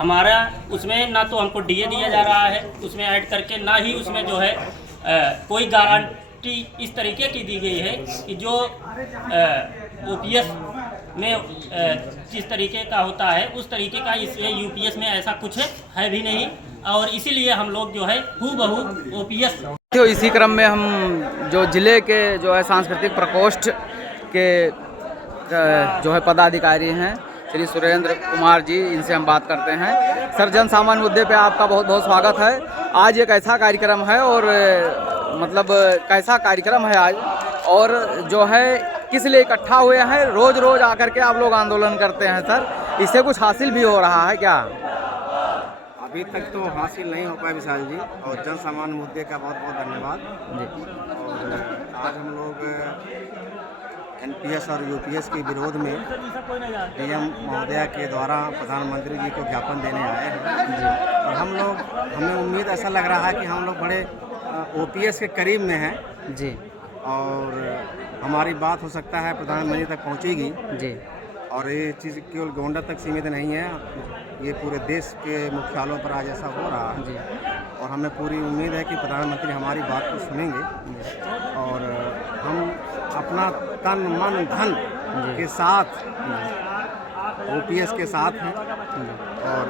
हमारा उसमें ना तो हमको डीए दिया जा रहा है उसमें ऐड करके, ना ही उसमें जो है कोई गारंटी इस तरीके की दी गई है कि जो ओपीएस में जिस तरीके का होता है उस तरीके का इस यूपीएस में ऐसा कुछ है भी नहीं, और इसीलिए हम लोग जो है हूबहू ओपीएस। तो इसी क्रम में हम जो जिले के जो है सांस्कृतिक प्रकोष्ठ के जो है पदाधिकारी हैं श्री सुरेंद्र कुमार जी, इनसे हम बात करते हैं। सर, जन सामान्य मुद्दे पे आपका बहुत बहुत स्वागत है। आज एक ऐसा कार्यक्रम है और मतलब कैसा कार्यक्रम है आज, और जो है किस लिए इकट्ठा हुए हैं? रोज रोज आकर के आप लोग आंदोलन करते हैं सर, इससे कुछ हासिल भी हो रहा है क्या? अभी तक तो हासिल नहीं हो पाया विशाल जी, और जन सामान्य मुद्दे का बहुत बहुत धन्यवाद जी। और आज हम लोग एनपीएस और यूपीएस के विरोध में डीएम महोदया के द्वारा प्रधानमंत्री जी को ज्ञापन देने आए हैं जी। और हमें उम्मीद ऐसा लग रहा है कि हम लोग बड़े ओपीएस के करीब में हैं जी, और हमारी बात हो सकता है प्रधानमंत्री तक पहुंचेगी जी। और ये चीज़ केवल गोंडा तक सीमित नहीं है, ये पूरे देश के मुख्यालयों पर आज ऐसा हो रहा है जी। और हमें पूरी उम्मीद है कि प्रधानमंत्री हमारी बात को सुनेंगे और हम अपना तन मन धन के साथ ओपीएस के साथ हैं। और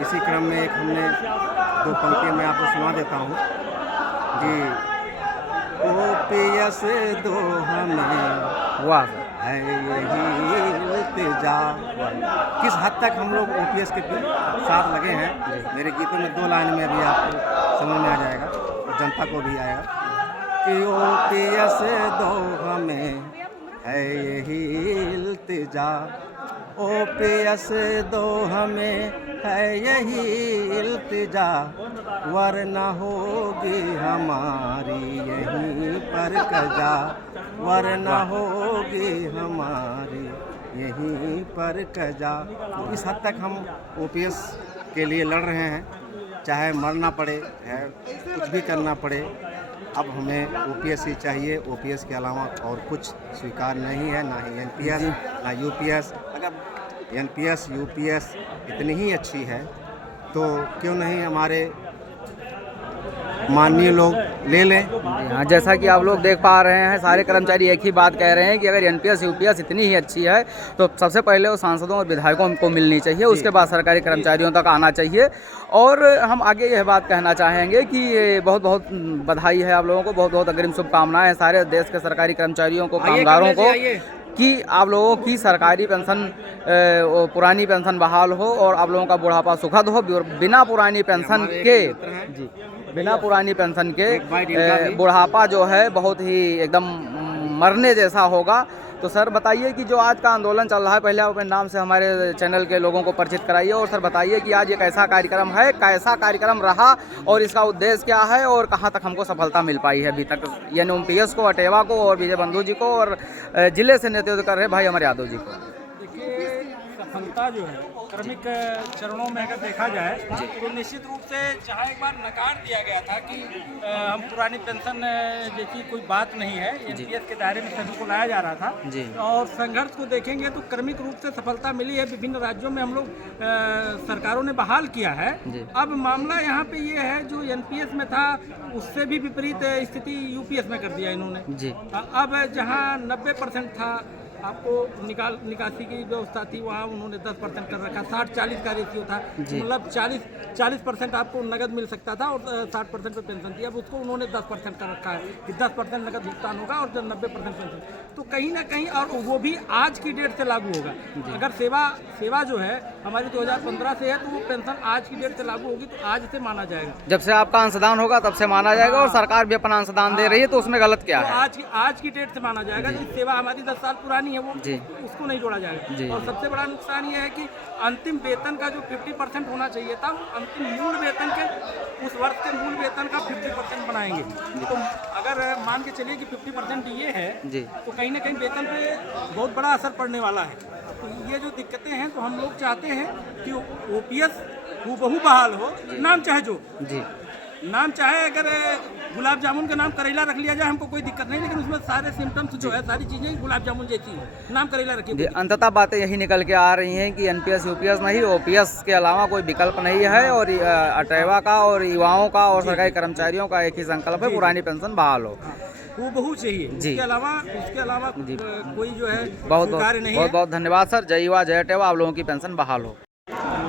इसी क्रम में एक हमने दो पंक्तियाँ मैं आपको सुना देता हूँ कि ओपीएस दो हमें, वाह, है यही इल्तिजा। किस हद तक हम लोग ओपीएस के साथ लगे हैं, मेरे गीतों में दो लाइन में अभी आपको समझ में आ जाएगा और जनता को भी आएगा कि ओपीएस दो हमें, है यही इल्तिजा। ओपीएस दो हमें, है यही इल्तिजा, वरना होगी हमारी यहीं पर कजा, वरना होगी हमारी यहीं पर कजा। तो इस हद तक हम ओपीएस के लिए लड़ रहे हैं, चाहे मरना पड़े है, कुछ भी करना पड़े। अब हमें ओपीएस ही चाहिए, ओपीएस के अलावा और कुछ स्वीकार नहीं है, ना ही एनपीएस ना यूपीएस। अगर एनपीएस यूपीएस इतनी ही अच्छी है तो क्यों नहीं हमारे माननीय लोग ले लें। हाँ, जैसा कि आप लोग देख पा रहे हैं, सारे कर्मचारी एक ही बात कह रहे हैं कि अगर एनपीएस यूपीएस इतनी ही अच्छी है तो सबसे पहले वो सांसदों और विधायकों को मिलनी चाहिए, उसके बाद सरकारी कर्मचारियों तक आना चाहिए। और हम आगे यह बात कहना चाहेंगे कि बहुत बहुत बधाई है आप लोगों को, बहुत बहुत अग्रिम शुभकामनाएं हैं सारे देश के सरकारी कर्मचारियों को, कामगारों को, कि आप लोगों की सरकारी पेंशन पुरानी पेंशन बहाल हो और आप लोगों का बुढ़ापा सुखद हो। बिना पुरानी पेंशन के जी, बिना पुरानी पेंशन के बुढ़ापा जो है बहुत ही एकदम मरने जैसा होगा। तो सर बताइए कि जो आज का आंदोलन चल रहा है, पहले आप अपने नाम से हमारे चैनल के लोगों को परिचित कराइए, और सर बताइए कि आज ये कैसा कार्यक्रम है, कैसा कार्यक्रम रहा और इसका उद्देश्य क्या है और कहाँ तक हमको सफलता मिल पाई है अभी तक, यानी ओपीएस को, अटेवा को और विजय बंधु जी को और जिले से नेतृत्व कर रहे भाई अमर यादव जी को। देखिए, सफलता जो है क्रमिक चरणों में अगर देखा जाए तो निश्चित रूप से जहां एक बार नकार दिया गया था कि हम पुरानी पेंशन जैसी कोई बात नहीं है, एनपीएस के दायरे में सभी को लाया जा रहा था, और संघर्ष को देखेंगे तो क्रमिक रूप से सफलता मिली है। विभिन्न राज्यों में हम लोग सरकारों ने बहाल किया है। अब मामला यहाँ पे ये है, जो एनपीएस में था उससे भी विपरीत स्थिति यूपीएस में कर दिया इन्होंने। अब जहाँ 90% था आपको निकासी की व्यवस्था थी, वहाँ उन्होंने 10% कर रखा। 60-40 का रेशियो था, मतलब 40% आपको नगद मिल सकता था और 60% पे पेंशन थी। अब उसको उन्होंने 10% कर रखा है कि 10% नगद भुगतान होगा और जब 90% पेंशन। तो कहीं ना कहीं, और वो भी आज की डेट से लागू होगा। अगर सेवा जो है हमारी 2015 से है, तो वो पेंशन आज की डेट से लागू होगी, तो आज से माना जाएगा। जब से आपका अंशदान होगा तब से माना जाएगा, और सरकार भी अपना अंशदान दे रही है, तो उसमें गलत क्या है? आज की डेट से माना जाएगा। जो सेवा हमारी 10 साल पुरानी है वो उसको नहीं जोड़ा जाएगा। और सबसे बड़ा नुकसान ये है कि अंतिम वेतन का जो 50% होना चाहिए था, अंतिम मूल वेतन के, उस वर्ष के मूल वेतन का 50% बनाएंगे। तो अगर मान के चलिए कि 50% ये है, तो कहीं ना कहीं वेतन पे बहुत बड़ा असर पड़ने वाला है। तो ये जो दिक्कतें हैं, तो हम लोग चाहते हैं कि ओपीएस हूबहू बहाल हो, नाम चाहे जो नाम चाहे, अगर गुलाब जामुन का नाम करेला रख लिया जाए, हमको कोई दिक्कत नहीं, लेकिन उसमें सारे सिम्टम्स जो है, सारी चीज़ें गुलाब जामुन जैसी हो, नाम करेला रखिए। जी, अंततः बातें यही निकल के आ रही हैं कि एनपीएस यूपीएस नहीं, ओपीएस के अलावा कोई विकल्प नहीं है और अटेवा का और युवाओं का और सरकारी कर्मचारियों का एक ही संकल्प है, पुरानी पेंशन बहाल हो। वो बहुत चाहिए, जी। उसके अलावा कोई जो है बहुत नहीं है। बहुत धन्यवाद सर। जय युवा जय अटेवा, आप लोगों की पेंशन बहाल हो।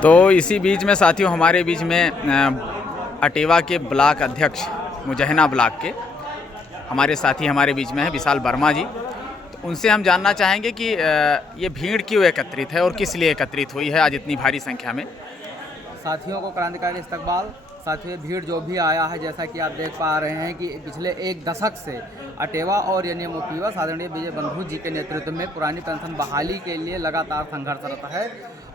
तो इसी बीच में साथियों हमारे बीच में अटेवा के ब्लॉक अध्यक्ष मुजहना ब्लॉक के हमारे साथी हमारे बीच में हैं विशाल वर्मा जी। तो उनसे हम जानना चाहेंगे कि ये भीड़ क्यों एकत्रित है और किस लिए एकत्रित हुई है आज इतनी भारी संख्या में। साथियों को क्रांतिकारी इस्तकबाल। साथियों, भीड़ जो भी आया है, जैसा कि आप देख पा रहे हैं कि पिछले एक दशक से अटेवा और एनएमओपीएस आदरणीय विजय बंधु जी के नेतृत्व में पुरानी पेंशन बहाली के लिए लगातार संघर्षरत है,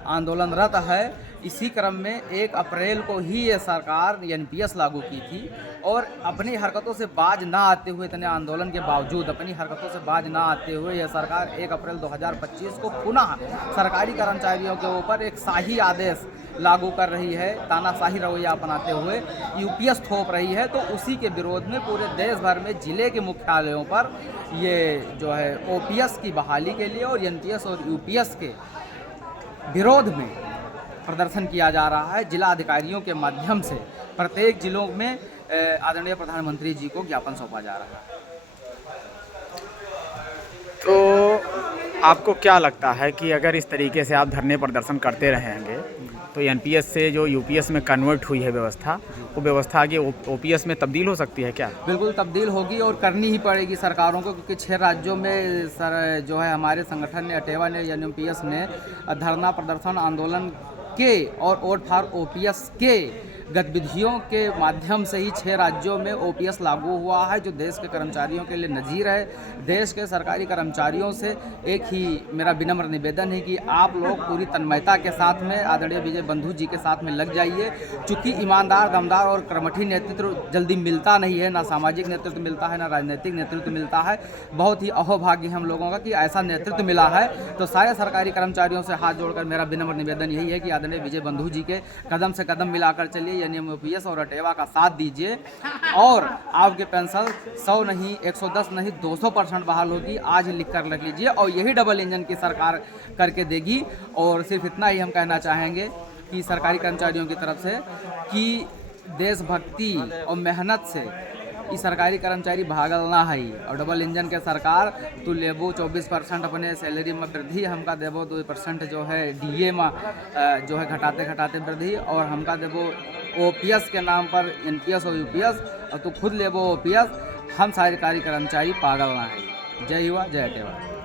आंदोलनरत है। इसी क्रम में 1 अप्रैल को ही ये सरकार एनपीएस लागू की थी और अपनी हरकतों से बाज ना आते हुए, इतने आंदोलन के बावजूद अपनी हरकतों से बाज ना आते हुए यह सरकार 1 अप्रैल 2025 को पुनः सरकारी कर्मचारियों के ऊपर एक शाही आदेश लागू कर रही है, तानाशाही रवैया अपनाते हुए यूपीएस थोप रही है। तो उसी के विरोध में पूरे देश भर में जिले के मुख्यालयों पर ये जो है ओपीएस की बहाली के लिए और एनपीएस और यूपीएस के विरोध में प्रदर्शन किया जा रहा है। जिला अधिकारियों के माध्यम से प्रत्येक जिलों में आदरणीय प्रधानमंत्री जी को ज्ञापन सौंपा जा रहा है। तो आपको क्या लगता है कि अगर इस तरीके से आप धरने प्रदर्शन करते रहेंगे तो एनपीएस से जो यूपीएस में कन्वर्ट हुई है व्यवस्था, वो व्यवस्था आगे ओपीएस में तब्दील हो सकती है क्या? बिल्कुल तब्दील होगी और करनी ही पड़ेगी सरकारों को, क्योंकि 6 राज्यों में जो है हमारे संगठन ने, अटेवा ने, एनएमओपीएस ने धरना प्रदर्शन आंदोलन के और वोट फॉर ओपीएस के गतिविधियों के माध्यम से ही 6 राज्यों में ओपीएस लागू हुआ है, जो देश के कर्मचारियों के लिए नज़ीर है। देश के सरकारी कर्मचारियों से एक ही मेरा विनम्र निवेदन है कि आप लोग पूरी तन्मयता के साथ में आदरणीय विजय बंधु जी के साथ में लग जाइए। चूँकि ईमानदार, दमदार और कर्मठी नेतृत्व जल्दी मिलता नहीं है, ना सामाजिक नेतृत्व मिलता है, ना राजनीतिक नेतृत्व मिलता है। बहुत ही अहोभाग्य हम लोगों का कि ऐसा नेतृत्व मिला है। तो सारे सरकारी कर्मचारियों से हाथ जोड़कर मेरा विनम्र निवेदन यही है कि आदरणीय विजय बंधु जी के कदम से कदम मिलाकर चलिए, एनएमओपीएस और अटेवा का साथ दीजिए और आपके पेंशन 100 नहीं, 110 नहीं, 200% बहाल होगी। आज ही लिख कर रख लीजिए और यही डबल इंजन की सरकार करके देगी। और सिर्फ इतना ही हम कहना चाहेंगे कि सरकारी कर्मचारियों की तरफ से कि देशभक्ति और मेहनत से ये सरकारी कर्मचारी भागल ना है और डबल इंजन के सरकार तो लेबो 24% अपने सैलरी में वृद्धि, हमका देबो 2% जो है डीए में जो है घटाते वृद्धि, और हमका देबो ओपीएस के नाम पर एनपीएस और यूपीएस, और तो खुद लेबो ओपीएस। हम सरकारी कर्मचारी पागल ना है। जय युवा जय अटेवा।